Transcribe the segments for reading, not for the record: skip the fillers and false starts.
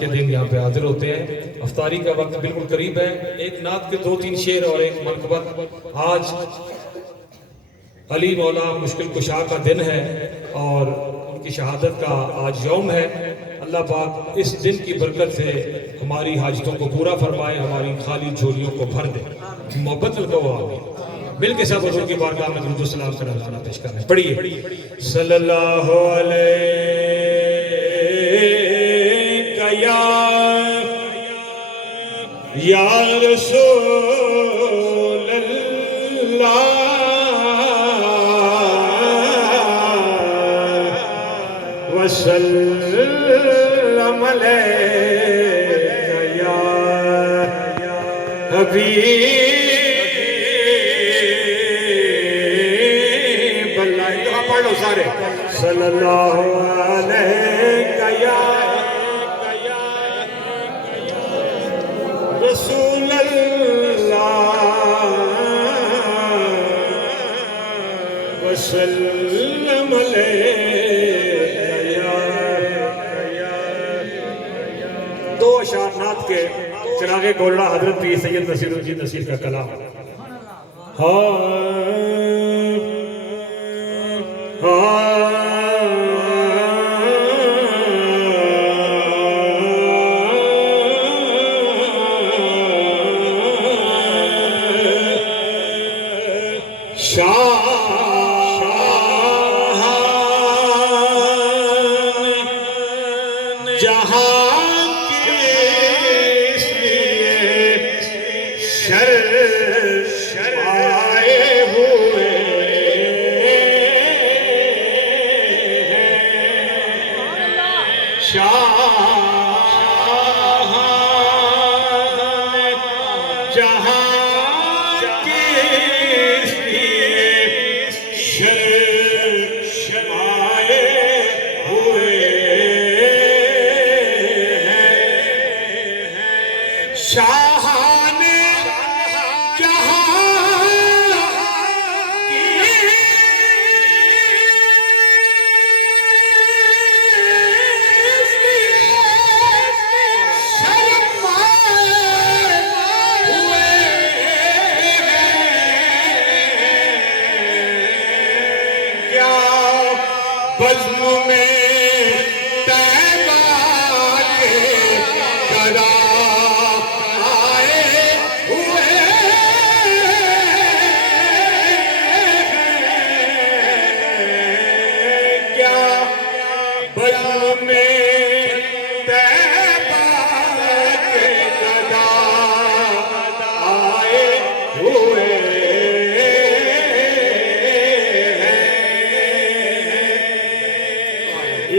کے دن یہاں پہ حاضر ہوتے ہیں. افطاری کا وقت بالکل قریب ہے. ایک نعت کے 2-3 شعر اور ایک منقبت. آج علی مولا مشکل کشا کا دن ہے اور ان کی شہادت کا آج یوم ہے. اللہ پاک اس دن کی برکت سے ہماری حاجتوں کو پورا فرمائے, ہماری خالی جھولیوں کو بھر دے. محبت کو آمین. مل کے سب حضور کی بارگاہ میں درود و سلام کا نذرانہ پیش کر رہے ہیں. پڑھیے صلی اللہ علیہ یا رسول اللہ وسلم علیہ یا حبیب اللہ. دعا پڑھ لو سارے. صلی اللہ علیہ یا رسول اللہ وسلم علیہ. دو اشعار نعت کے چراغ گولڑا حضرت پیر سید نصیر الدین نصیر کا کلام.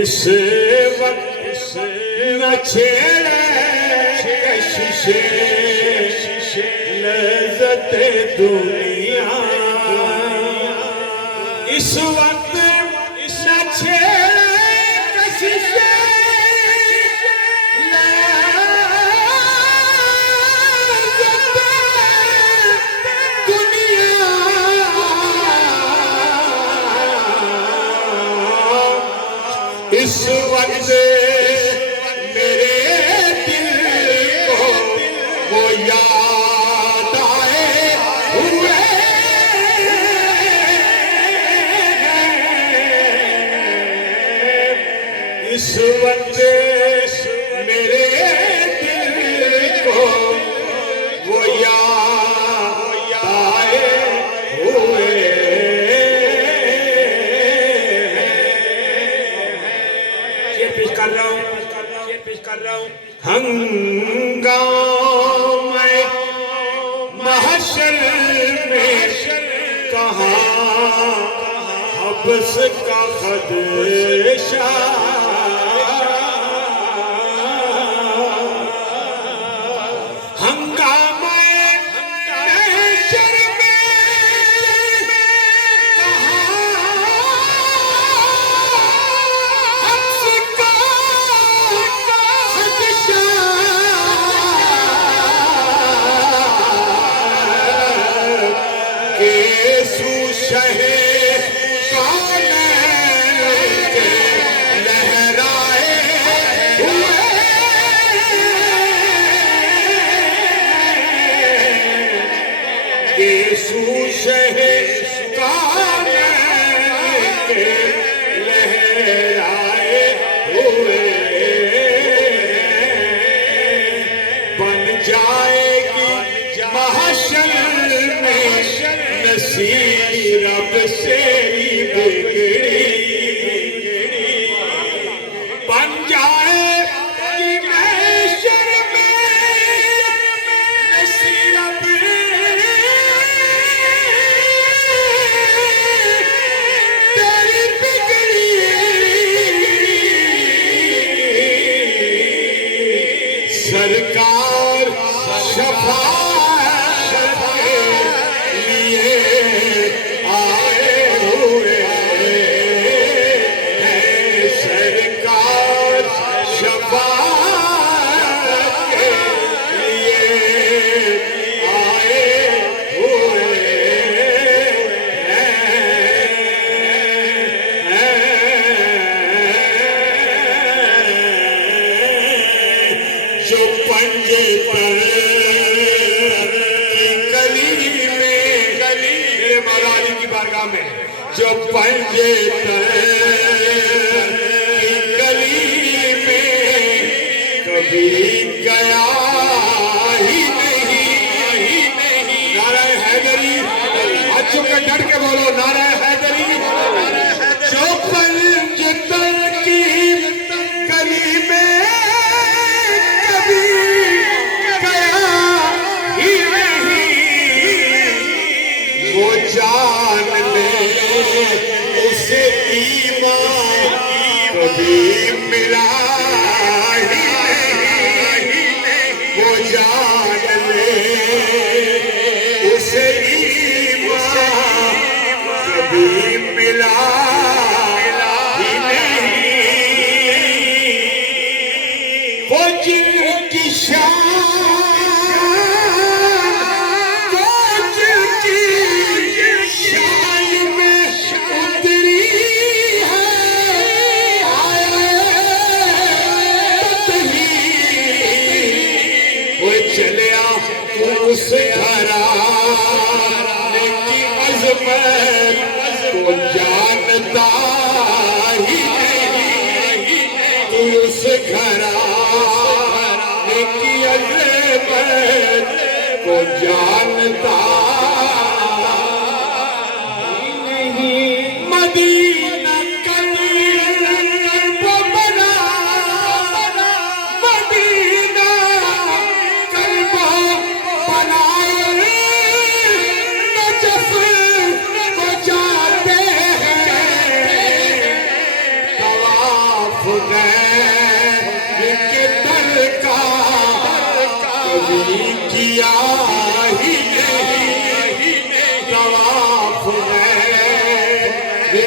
اس وقت نہ چھیڑے کشش لذت دنیا. اس وقت نہ چھیڑے کشش اس وقت میرے دل کو وہ یاد آئے ہوئے اس وقت میرے دل کو وہ یاد آئے ہوئے. ہنگامہ محشر میں کہاں حبس کا خدشہ. نصیب رب سے بگڑی بن جائے گی محشر میں نصیب تیری بگڑی سرکار شفاعت کے لیے آئے ہوئے ہیں سرکار شفاعت کے لیے آئے ہوئے ہیں جو پنجے پر جو پنجے کی گلی میں کبھی گیا ہی نہیں نعرہ حیدری ہاتھ چکے ڈٹ کے بولو نعرہ حیدری جو پنجے کی گلی میں کبھی گیا ہی نہیں وہ جان لے اسے ایمان کبھی ملا ہی نہیں وہ جان لے اسے ایمان کبھی ملا ہی نہیں وہ جن کی شان اس گھرانے کی عظمت کو جانتا ہی نہیں تو اس گھرانے کی عظمت کو جانتا ہی نہیں مدینہ قلب بنا مدینہ قلب کیا ہی نہیں طواف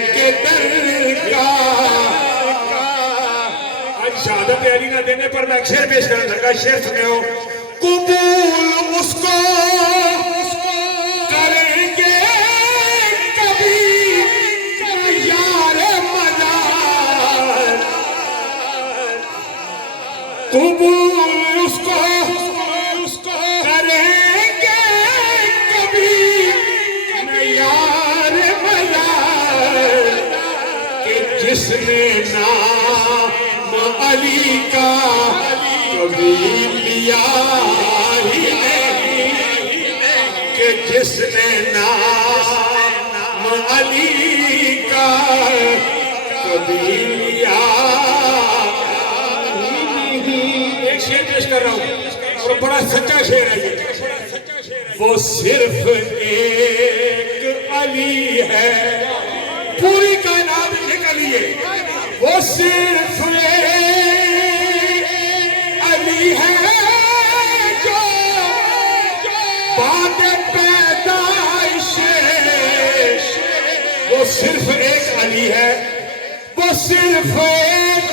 کے در کا آج شہادت علی نہ دینے پر میں ایک شعر پیش کرنا لگا شعر سنے ہو قبول اس کو کریں گے کبھی یار مدار قبول اس کو جس نے نام علی کا کبھی لیا ہی نہیں کہ جس نے نام علی کا کبھی لیا ہی نہیں ایک شعر پیش کر رہا ہوں اور بڑا سچا شعر ہے یہ وہ صرف ایک علی ہے پوری کائنات کے لیے وہ صرف علی ہے جو بعد پیدائش وہ صرف ایک علی ہے وہ صرف ایک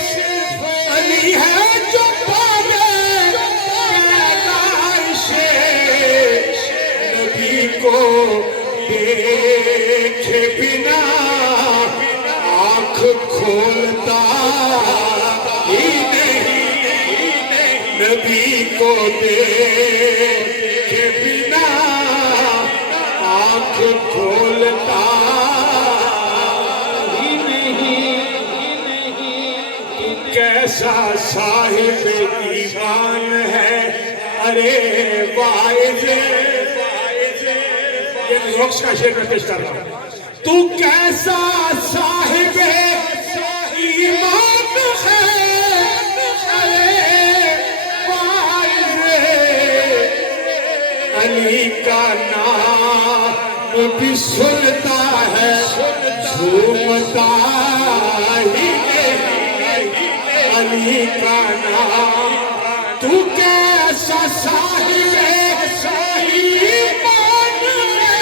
علی ہے جو بعد پیدائش نبی کو دیکھے بنا کھولتا ہی نہیں نبی کو دیکھے بنا آنکھ کھولتا ہی نہیں کیسا صاحب ایمان ہے ارے واعظ وقت کا شعر میں پیش کر رہا ہوں. تو کیسا صاحب ایمان ہے علی کا نام بھی سنتا ہے جھومتا ہی علی کا نام. تو کیسا صاحب ایمان ہے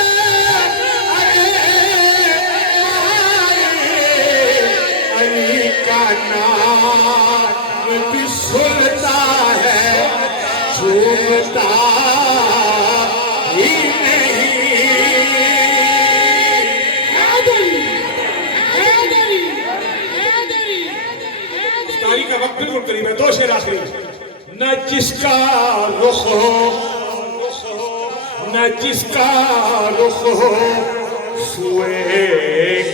علی کا نام بھی سنتا ہے جھومتا کا وقت بالکل قریب ہے. 2 شعر آخری. نہ جس کا رخ ہو نہ جس کا رخ ہو سوئے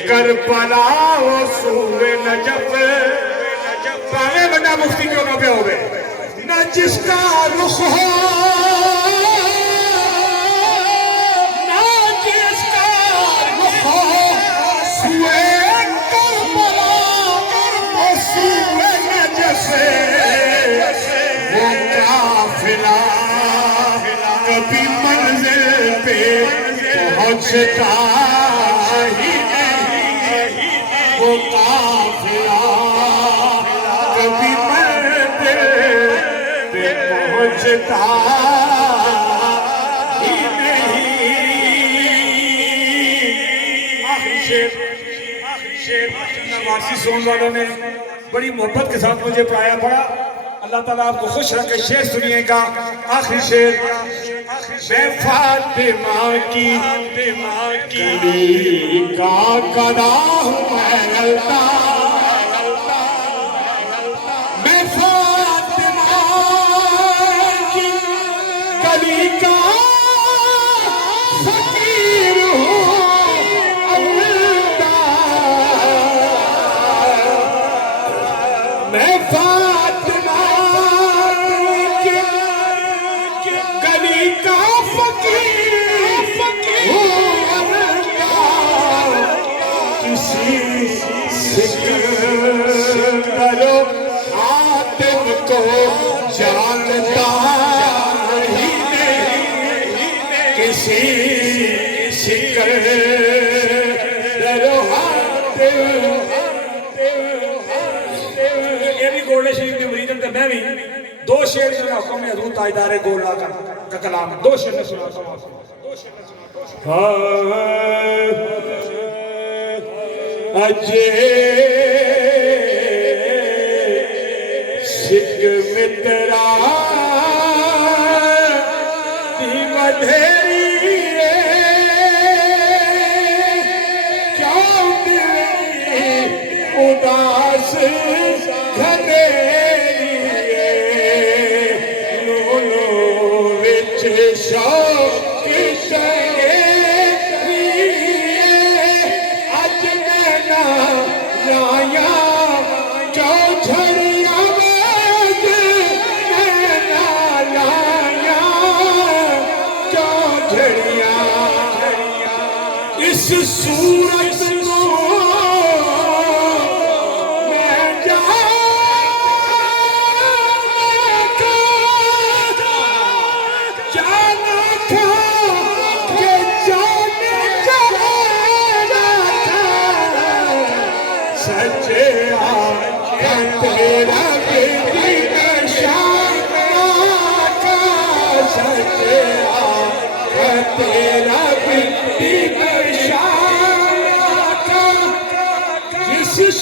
کربلا ہو سوئے نجف پاگے بندہ مفتی کیوں نہ پہ ہو گئے. نہ جس کا رخ ہو نہ جس کا رخ ہو سوئے کربلا ہو سوئے وہ قافلہ کبھی منزل پہ پہنچتا ہی نہیں. وہ قافلہ کبھی منزل پہ پہنچتا ہی نہیں. آخری شعر وارسی سون والوں نے بڑی محبت کے ساتھ مجھے پڑھایا پڑا. اللہ تعالیٰ آپ کو خوش رکھے. شعر سنیے گا. آخری شعر. میں فاطمہ کی کلی کا گدا ہوں میں اللہ. میں فاطمہ کی کلی کا فقیر ہوں اللہ. میں فاطمہ کی کلی کا فقیر ہوں اللہ. کسی سکندر و حاتم کو جانتا ہی نہیں. کسی سکندر و حاتم گولڈ شریف میں مریدن کا میں بھی 2 شعر جو ہے حکم حضور تاجدار گولڈا کا کلام 2 شعر میں سنا اجے سکھ مترا دی مدھیری کیا دل اداس اس صورت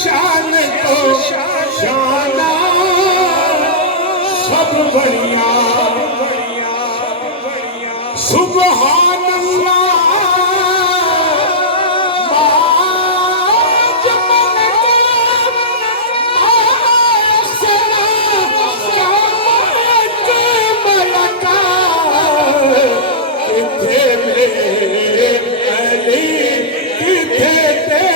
شان تو شانہ سب بڑھیا سبحان اللہ کتھے